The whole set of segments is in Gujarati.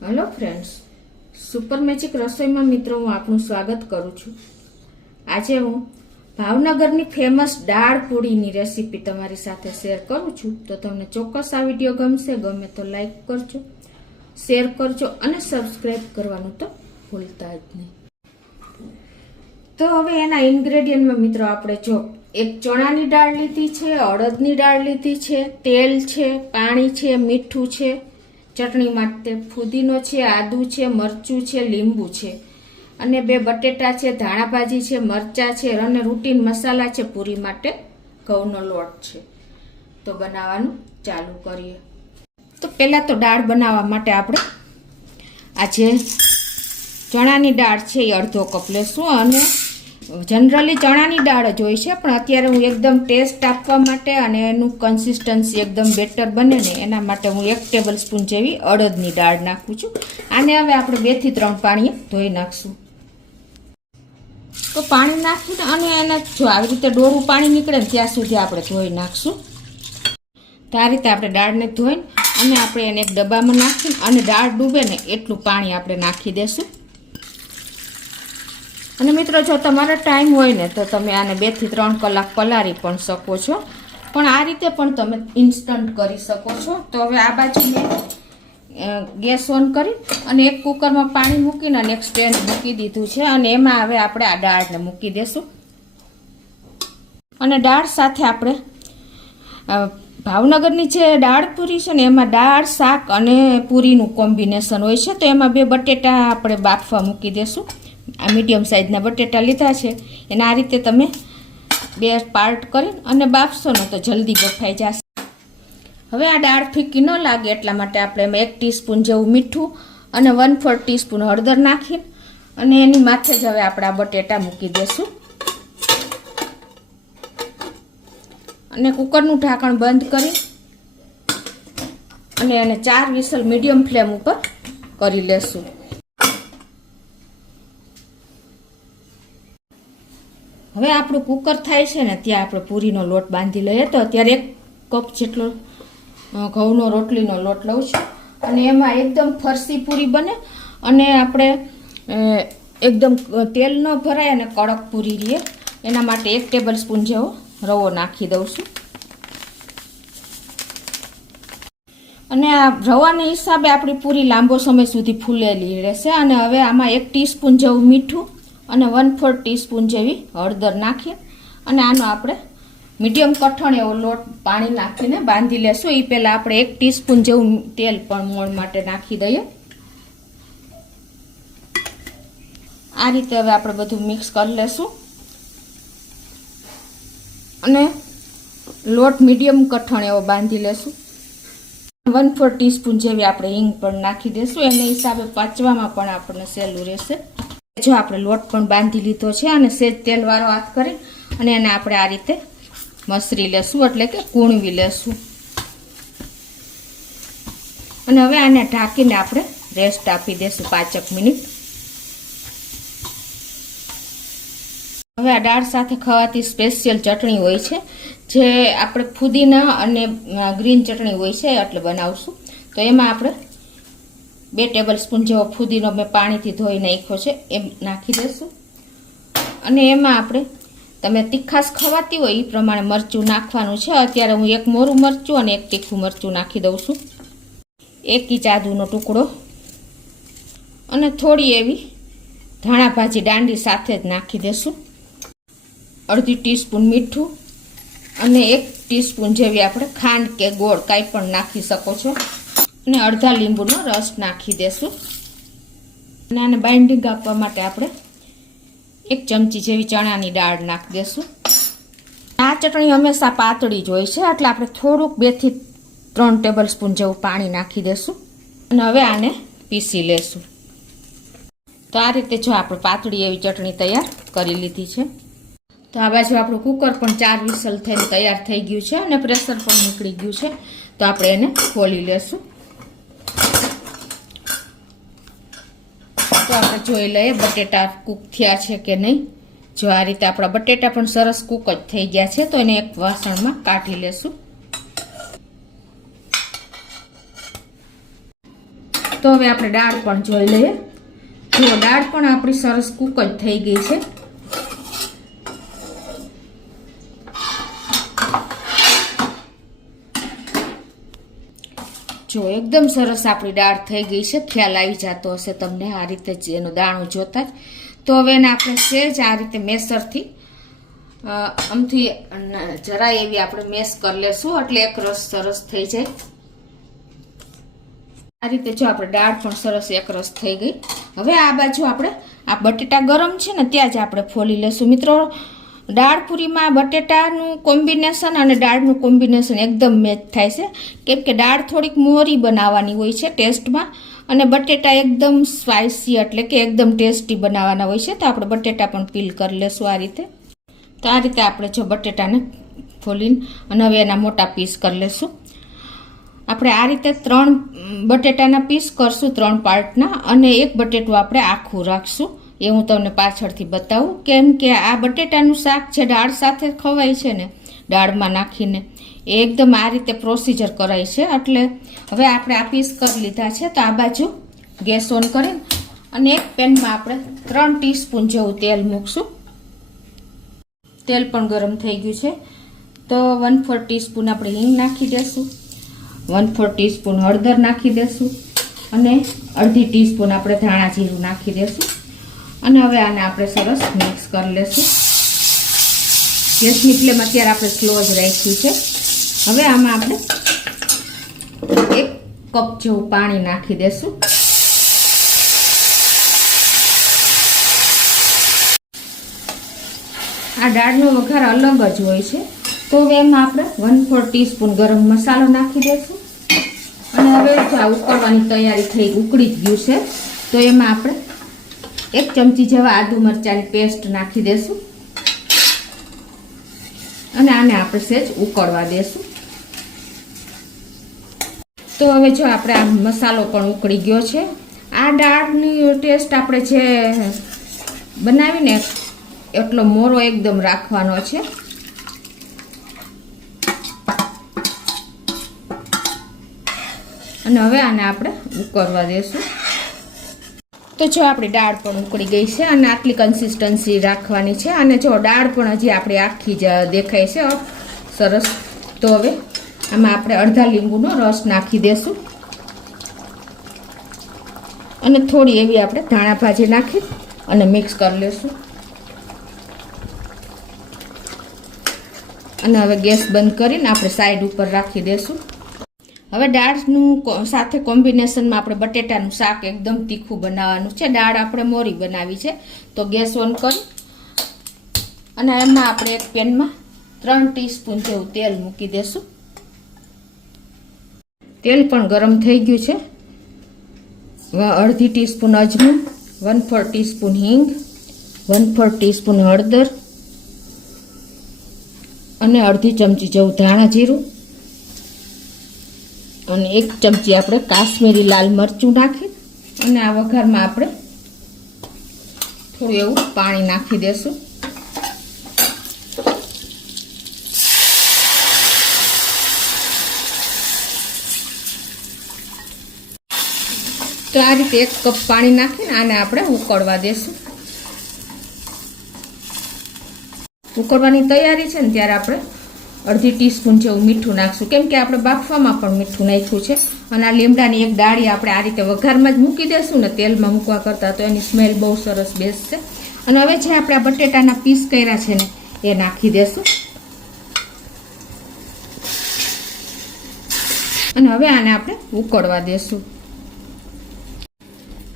હેલો ફ્રેન્ડ્સ, સુપર મેજિક રસોઈમાં મિત્રો હું આપનું સ્વાગત કરું છું। આજે હું ભાવનગરની ફેમસ દાળ પૂરીની રેસીપી તમારી સાથે શેર કરું છું। તો તમને ચોક્કસ આ વિડીયો ગમશે, ગમે તો લાઈક કરજો, શેર કરજો અને સબસ્ક્રાઈબ કરવાનું તો ભૂલતા જ નહીં। તો હવે એના ઇન્ગ્રેડિયન્ટમાં મિત્રો આપણે જો એક ચણાની દાળ લીધી છે, અડદની દાળ લીધી છે, તેલ છે, પાણી છે, મીઠું છે, ચટણી માટે ફુદીનો છે, આદુ છે, મરચું છે, લીંબુ છે અને 2 બટેટા છે, ધાણા ભાજી છે, મરચા છે અને રૂટીન મસાલા છે પૂરી માટે ઘઉંનો લોટ છે। તો બનાવવાનું ચાલુ કરીએ। તો પહેલા તો દાળ બનાવવા માટે આપણે આજે ચણાની દાળ છે એ અડધો કપ લેશું અને જનરલી ચણાની દાળ જ હોય છે, પણ અત્યારે હું એકદમ ટેસ્ટ આપવા માટે અને એનું કન્સિસ્ટન્સી એકદમ બેટર બને ને એના માટે હું 1 ટેબલ સ્પૂન જેવી અડદની દાળ નાખું છું। આને હવે આપણે 2 થી 3 પાણીએ ધોઈ નાખશું। તો પાણી નાખીને અને એને જો આવી રીતે ડોરું પાણી નીકળે ને ત્યાં સુધી આપણે ધોઈ નાખશું। તો આ રીતે આપણે દાળને ધોઈને અને આપણે એને એક ડબ્બામાં નાખીને અને દાળ ડૂબે ને એટલું પાણી આપણે નાખી દેશું। અને મિત્રો જો તમારો ટાઈમ હોય ને તો તમે આને 2 થી 3 કલાક પલાળી પણ શકો છો, પણ આ રીતે પણ તમે ઇન્સ્ટન્ટ કરી શકો છો। તો હવે આ બાજુ મેં ગેસ ઓન કરી અને એક કુકરમાં પાણી મૂકીને અને એક સ્ટેન્ડ મૂકી દીધું છે અને એમાં હવે આપણે આ દાળને મૂકી દેશું। અને દાળ સાથે આપણે ભાવનગરની જે દાળ પૂરી છે ને એમાં દાળ, શાક અને પૂરીનું કોમ્બિનેશન હોય છે। તો એમાં 2 બટેટા આપણે બાફવા મૂકી દેશું। આ મીડિયમ સાઇઝના બટેટા લીધા છે, એને આ રીતે તમે 2 પાર્ટ કરી અને બાફશો ને તો જલ્દી બફાઈ જશે। હવે આ દાળ ફીકી ન લાગે એટલા માટે આપણે એમાં 1 ટીસ્પૂન જેવું મીઠું અને 1/4 ટીસ્પૂન હળદર નાખી અને એની માથે જ હવે આપણે આ બટેટા મૂકી દેશું અને કુકરનું ઢાંકણ બંધ કરી અને એને 4 વિસલ મીડિયમ ફ્લેમ ઉપર કરી લેશું। હવે આપણું કુકર થાય છે ને ત્યાં આપણે પૂરીનો લોટ બાંધી લઈએ। તો અત્યારે 1 કપ જેટલો ઘઉંનો રોટલીનો લોટ લઉં છું અને એમાં એકદમ ફરસી પૂરી બને અને આપણે એકદમ તેલ ન ભરાય અને કડક પૂરી રહે એના માટે 1 ટેબલ સ્પૂન જેવો રવો નાખી દઉં છું। અને આ રવાના હિસાબે આપણી પૂરી લાંબો સમય સુધી ફૂલેલી રહેશે। અને હવે આમાં 1 ટીસ્પૂન જેવું મીઠું અને 1/4 ટીસ્પૂન જેવી હળદર નાખી અને આનો આપણે મીડિયમ કઠણ એવો લોટ પાણી નાખીને બાંધી લેશું। એ પહેલાં આપણે 1 ટીસ્પૂન જેવું તેલ પણ મોણ માટે નાખી દઈએ। આ રીતે હવે આપણે બધું મિક્સ કરી લેશું અને લોટ મીડિયમ કઠણ એવો બાંધી લેશું। 1/4 ટીસ્પૂન જેવી આપણે હિંગ પણ નાખી દેશું, એને હિસાબે પાચવામાં પણ આપણને સહેલું રહેશે। જો આપણે લોટ પણ બાંધી લીધો છે અને સેજ તેલવાળો હાથ કરી અને એને આપણે આ રીતે મસરી લેશું, એટલે કે કૂણવી લેશું અને હવે આને ઢાંકીને આપણે રેસ્ટ આપી દેશું 5 મિનિટ। હવે આ દાળ સાથે ખાવાથી સ્પેશિયલ ચટણી હોય છે, જે આપણે ફુદીના અને ગ્રીન ચટણી હોય છે એટલે બનાવશું। તો એમાં આપણે 2 ટેબલ સ્પૂન જેવો ફુદીનો મેં પાણીથી ધોઈ નાખ્યો છે એમ નાખી દેશું અને એમાં આપણે તમે તીખાશ ખવાતી હોય એ પ્રમાણે મરચું નાખવાનું છે। અત્યારે હું 1 મોરું મરચું અને 1 તીખું મરચું નાખી દઉં છું, 1 ઇંચ આદુનો ટુકડો અને થોડી એવી ધાણા ભાજી દાંડી સાથે જ નાખી દેશું, અડધી ટીસ્પૂન મીઠું અને 1 ટીસ્પૂન જેવી આપણે ખાંડ કે ગોળ કાંઈ પણ નાખી શકો છો અને અડધા લીંબુનો રસ નાખી દેશું અને આને બાઇન્ડિંગ આપવા માટે આપણે 1 ચમચી જેવી ચણાની દાળ નાખી દેશું। આ ચટણી હંમેશા પાતળી જ હોય છે એટલે આપણે થોડુંક 2 થી 3 ટેબલ સ્પૂન જેવું પાણી નાખી દેશું અને હવે આને પીસી લેશું। તો આ રીતે જો આપણે પાતળી એવી ચટણી તૈયાર કરી લીધી છે। તો આ બાજુ આપણું કુકર પણ 4 વિસલ થઈને તૈયાર થઈ ગયું છે અને પ્રેશર પણ નીકળી ગયું છે। તો આપણે એને ખોલી લેશું। તો આપણે જોઈ લઈએ બટેટા કૂક થયા છે કે નહીં। જો આ રીતે આપણા બટેટા પણ સરસ કૂક જ થઈ ગયા છે, તો એને એક વાસણમાં કાઢી લેશું। તો તો હવે આપણે દાળ પણ જોઈ લઈએ. જો દાળ પણ આપણી સરસ કૂક જ થઈ ગઈ છે. જો એકદમ સરસ આપણી દાળ થઈ ગઈ છે. ખ્યાલ આવી જતો હશે તમને આ રીતે જ એનું દાણું જોતા જ. તો હવે એને આપણે સહેજ આ રીતે મેસરથી આમથી જરા એવી આપણે મેશ કરી લેશું એટલે એક રસ સરસ થઈ જાય. આ રીતે જો આપણે દાળ પણ સરસ એક રસ થઈ ગઈ. હવે આ બાજુ આપણે આ બટેટા ગરમ છે ને ત્યાં જ આપણે ફોલી લેશું. મિત્રો, દાળ પૂરીમાં બટેટાનું કોમ્બિનેશન અને દાળનું કોમ્બિનેશન એકદમ મેચ થાય છે, કેમ કે દાળ થોડીક મોરી બનાવવાની હોય છે ટેસ્ટમાં અને બટેટા એકદમ સ્પાઇસી એટલે કે એકદમ ટેસ્ટી બનાવવાના હોય છે. તો આપણે બટેટા પણ પીલ કરી લેશું આ રીતે. તો આ રીતે આપણે જો બટેટાને ફોલીને અને હવે એના મોટા પીસ કરી લેશું. આપણે આ રીતે 3 બટેટાના પીસ કરશું, 3 પાર્ટના, અને એક બટેટું આપણે આખું રાખશું. એ હું તમને પાછળથી બતાવું, કેમ કે આ બટેટાનું શાક જે દાળ સાથે ખવાય છે ને, દાળમાં નાખીને, એ એકદમ આ રીતે પ્રોસીજર કરાય છે. એટલે હવે આપણે આ પીસ કરી લીધા છે. તો આ બાજુ ગેસ ઓન કરીને અને એક પેનમાં આપણે 3 ટીસ્પૂન જેવું તેલ મૂકશું. તેલ પણ ગરમ થઈ ગયું છે. તો 1/4 ટીસ્પૂન આપણે હિંગ નાખી દેશું, 1/4 ટીસ્પૂન હળદર નાખી દેશું અને અડધી ટીસ્પૂન આપણે ધાણા જીરું નાખી દેશું. અને હવે આને આપણે સરસ મિક્સ કરી લેશું. ગેસની ફ્લેમ અત્યારે આપણે સ્લો જ રાખી છે. હવે આમાં આપણે 1 કપ જેવું પાણી નાખી દેશું. આ દાળનો વઘાર અલગ જ હોય છે. તો હવે એમાં આપણે 1/4 ટીસ્પૂન ગરમ મસાલો નાખી દઈશું. અને હવે આ ઉકળવાની તૈયારી થઈ, ઉકળી જ ગયું છે. તો એમાં આપણે 1 ચમચી જેવા આદુ મરચાંની પેસ્ટ નાખી દઈશું અને આને આપણે સહેજ ઉકળવા દેશું. તો હવે જો આપણે આ મસાલો પણ ઉકળી ગયો છે. આ દાળની ટેસ્ટ આપણે જે બનાવીને એટલો મોરો એકદમ રાખવાનો છે. અને હવે આને આપણે ઉકળવા દેશું. તો જો આપણી દાળ પણ ઉકળી ગઈ છે અને આટલી કન્સિસ્ટન્સી રાખવાની છે. અને જો દાળ પણ હજી આપણી આખી જ દેખાય છે સરસ. તો હવે આમાં આપણે અડધા લીંબુનો રસ નાખી દેશું અને થોડી એવી આપણે ધાણા ભાજી નાખી અને મિક્સ કરી લેશું. અને હવે ગેસ બંધ કરીને આપણે સાઈડ ઉપર રાખી દેશું. હવે દાળનું સાથે કોમ્બિનેશનમાં આપણે બટેટાનું શાક એકદમ તીખું બનાવવાનું છે. દાળ આપણે મોરી બનાવી છે. તો ગેસ ઓન કરી અને એમાં આપણે એક પેનમાં 3 ટીસ્પૂન જેવું તેલ મૂકી દેશું. તેલ પણ ગરમ થઈ ગયું છે. અડધી ટીસ્પૂન અજમો, 1/4 ટીસ્પૂન હિંગ, 1/4 ટીસ્પૂન હળદર અને અડધી ચમચી જેવું ધાણા જીરું અને 1 ચમચી આપણે કાશ્મીરી લાલ મરચું નાખી અને આ વઘારમાં આપણે થોડું એવું પાણી નાખી દેશું. તો આ રીતે 1 કપ પાણી નાખીને આને આપણે ઉકળવા દેશું. ઉકળવાની તૈયારી છે ને ત્યારે આપણે અડધી ટીસ્પૂન જેવું મીઠું નાખશું, કેમ કે આપણે બાફવામાં પણ મીઠું નાખ્યું છે. અને આ લીમડાની એક ડાળી આપણે આ રીતે વઘારમાં જ મૂકી દેશું ને તેલમાં મૂકવા કરતાં, તો એની સ્મેલ બહુ સરસ બેસશે. અને હવે જે આપણે આ બટેટાના પીસ કર્યા છે ને એ નાખી દેશું. અને હવે આને આપણે ઉકળવા દેશું.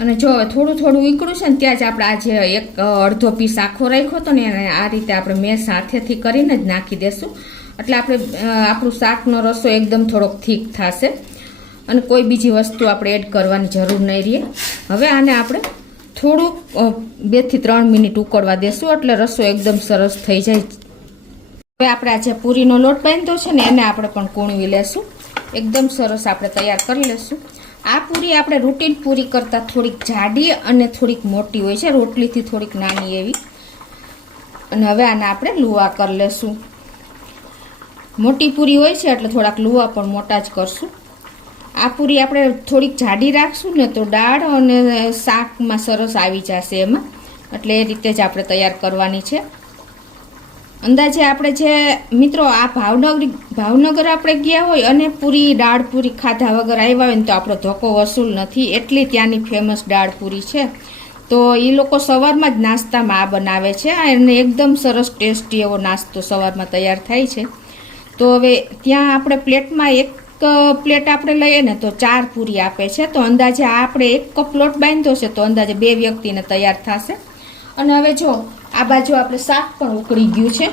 અને જો થોડું થોડું ઉકળ્યું છે ને ત્યાં જ આપણે આ જે એક અડધો પીસ આખો રાખ્યો હતો ને એને આ રીતે આપણે મેં સાથેથી કરીને જ નાખી દેશું. એટલે આપણે આપણું શાકનો રસો એકદમ થોડોક થીક થશે અને કોઈ બીજી વસ્તુ આપણે એડ કરવાની જરૂર નહીં રહે. હવે આને આપણે થોડુંક 2 થી 3 મિનિટ ઉકળવા દેશું એટલે રસો એકદમ સરસ થઈ જાય. હવે આપણે આ જે પૂરીનો લોટ બાંધ્યો છે ને એને આપણે પણ કૂણવી લેશું. એકદમ સરસ આપણે તૈયાર કરી લેશું. આ પૂરી આપણે રૂટીન પૂરી કરતાં થોડીક જાડી અને થોડીક મોટી હોય છે, રોટલીથી થોડીક નાની એવી. અને હવે આને આપણે લુવા કરી લેશું. મોટી પૂરી હોય છે એટલે થોડાક લુવા પણ મોટા જ કરશું. આ પૂરી આપણે થોડીક જાડી રાખશું ને તો દાળ અને શાકમાં સરસ આવી જશે એમાં, એટલે એ રીતે જ આપણે તૈયાર કરવાની છે. અંદાજે આપણે જે મિત્રો આ ભાવનગર આપણે ગયા હોય અને પૂરી દાળ પૂરી ખાધા વગર આવ્યા હોય ને તો આપણો ધોકો વસૂલ નથી, એટલી ત્યાંની ફેમસ દાળ પૂરી છે. તો એ લોકો સવારમાં જ નાસ્તામાં આ બનાવે છે અને એકદમ સરસ ટેસ્ટી એવો નાસ્તો સવારમાં તૈયાર થાય છે. તો હવે ત્યાં આપણે પ્લેટમાં એક પ્લેટ આપણે લઈએ ને તો 4 પૂરી આપે છે. તો અંદાજે આપણે 1 કપ લોટ બાંધ્યો છે તો અંદાજે 2 વ્યક્તિને તૈયાર થશે. અને હવે જો આ બાજુ આપણે શાક પણ ઉકળી ગયું છે,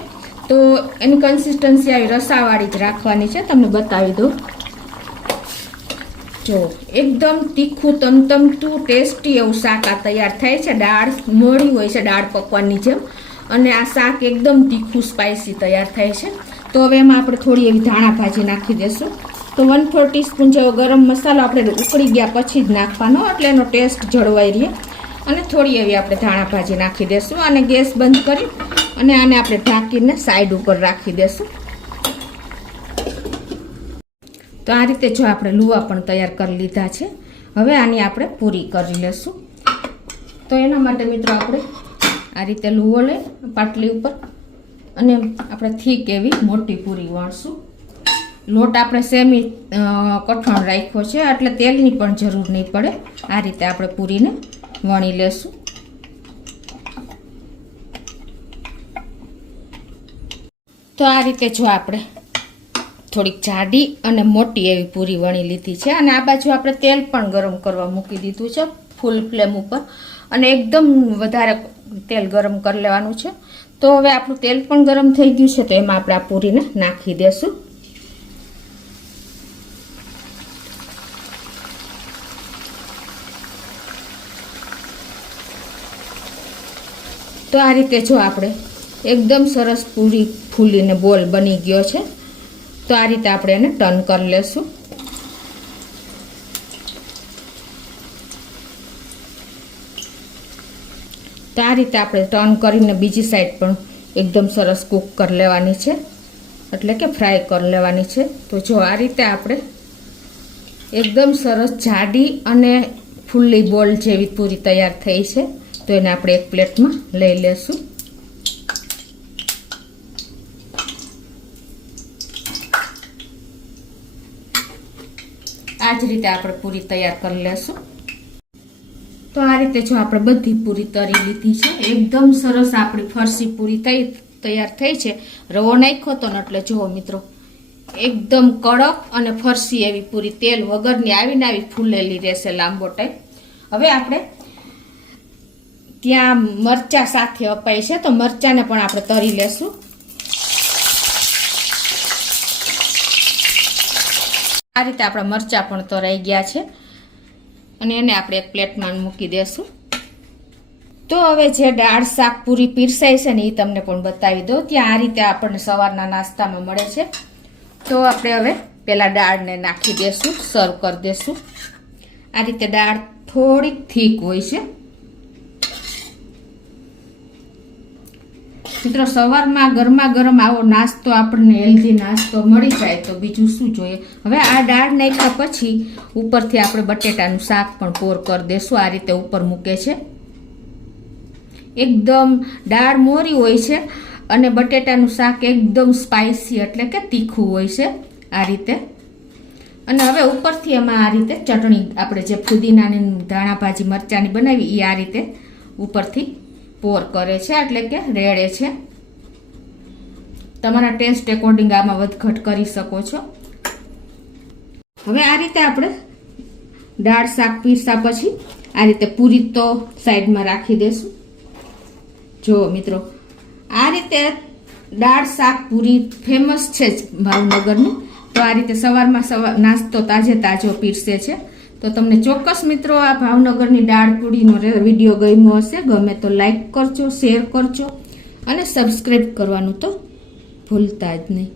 તો એની કન્સિસ્ટન્સી આવી રસાવાળી જ રાખવાની છે. તમને બતાવી દઉં, જો એકદમ તીખું તમતમતું ટેસ્ટી એવું શાક આ તૈયાર થાય છે. દાળ મોળી હોય છે દાળ પકવાનની જેમ, અને આ શાક એકદમ તીખું સ્પાઇસી તૈયાર થાય છે. તો હવે એમાં આપણે થોડી એવી ધાણા ભાજી નાખી દઈશું. તો 1/4 ટીસ્પૂન જેવો ગરમ મસાલો આપણે ઉકળી ગયા પછી જ નાખવાનો, એટલે એનો ટેસ્ટ જળવાઈ રહે. અને થોડી એવી આપણે ધાણા ભાજી નાખી દઈશું અને ગેસ બંધ કરી અને આને આપણે ઢાંકીને સાઈડ ઉપર રાખી દઈશું. તો આ રીતે જો આપણે લુવા પણ તૈયાર કરી લીધા છે. હવે આની આપણે પૂરી કરી લેશું. તો એના માટે મિત્રો આપણે આ રીતે લુવો લઈ પાટલી ઉપર અને આપણે થીક એવી મોટી પૂરી વણશું. લોટ આપણે સેમી કઠણ રાખ્યો છે એટલે તેલની પણ જરૂર નહીં પડે. આ રીતે આપણે પૂરીને વણી લેશું. તો આ રીતે જો આપણે થોડીક જાડી અને મોટી એવી પૂરી વણી લીધી છે અને આ બાજુ આપણે તેલ પણ ગરમ કરવા મૂકી દીધું છે ફૂલ ફ્લેમ ઉપર, અને એકદમ વધારે તેલ ગરમ કરી લેવાનું છે. તો હવે આપણું તેલ પણ ગરમ થઈ ગયું છે, તો એમાં આપણે આ પૂરીને નાખી દેશું. તો આ રીતે જો આપણે એકદમ સરસ પૂરી ફૂલીને બોલ બની ગયો છે. તો આ રીતે આપણે એને ટર્ન કરી લેશું. તો આ રીતે આપણે ટર્ન કરીને બીજી સાઈડ પણ એકદમ સરસ કૂક કરી લેવાની છે, એટલે કે ફ્રાય કરી લેવાની છે. તો જો આ રીતે આપણે એકદમ સરસ જાડી અને ફૂલ્લી બોલ જેવી પૂરી તૈયાર થઈ છે. તો એને આપણે એક પ્લેટમાં લઈ લેશું. આ જ રીતે આપણે પૂરી તૈયાર કરી લેશું. તો આ રીતે જો આપણે બધી પૂરી તરી લીધી છે, એકદમ સરસ આપણી ફરસી પૂરી તૈયાર થઈ છે. રવો નાખ્યો તો ને એટલે જુઓ મિત્રો એકદમ કડક અને ફરસી એવી પૂરી તેલ વગરની આવીને આવી ફૂલેલી રહેશે લાંબો ટાઈમ. હવે આપણે ત્યાં મરચા સાથે અપાય છે તો મરચાને પણ આપણે તરી લેશું. આ રીતે આપણા મરચા પણ તરાઈ ગયા છે અને એને આપણે એક પ્લેટમાં મૂકી દેશું. તો હવે જે દાળ શાક પૂરી પીરસાય છે ને એ તમને પણ બતાવી દઉં. ત્યાં આ રીતે આપણને સવારના નાસ્તામાં મળે છે. તો આપણે હવે પેલા દાળને નાખી દેશું, સર્વ કરી દેશું. આ રીતે દાળ થોડીક થીક હોય છે. મિત્રો સવારમાં ગરમા ગરમ આવો નાસ્તો આપણને હેલ્ધી નાસ્તો મળી જાય તો બીજું શું જોઈએ. હવે આ દાળ નાખ્યા પછી ઉપરથી આપણે બટેટાનું શાક પણ પોર કરી દેશું. આ રીતે ઉપર મૂકે છે. એકદમ દાળ મોરી હોય છે અને બટેટાનું શાક એકદમ સ્પાઇસી એટલે કે તીખું હોય છે આ રીતે. અને હવે ઉપરથી એમાં આ રીતે ચટણી આપણે જે ફુદીનાની ધાણા ભાજી મરચાંની બનાવી એ આ રીતે ઉપરથી પોર કરે છે, એટલે કે રેડે છે. તમારા ટેસ્ટ એકોર્ડિંગ આમાં વધઘટ કરી શકો છો. હવે આ રીતે આપણે દાળ શાક પીરસા પછી આ રીતે પૂરી તો સાઈડમાં રાખી દેશું. જો મિત્રો આ રીતે દાળ શાક પૂરી ફેમસ છે જ ભાવનગરની. તો આ રીતે સવારમાં નાસ્તો તાજો પીરસે છે. તો તમને ચોક્કસ મિત્રો આ ભાવનગરની દાળ પૂરીનો વિડીયો ગમ્યો હશે. ગમે તો લાઈક કરજો, શેર કરજો અને સબસ્ક્રાઈબ કરવાનું તો ભૂલતા જ નહીં.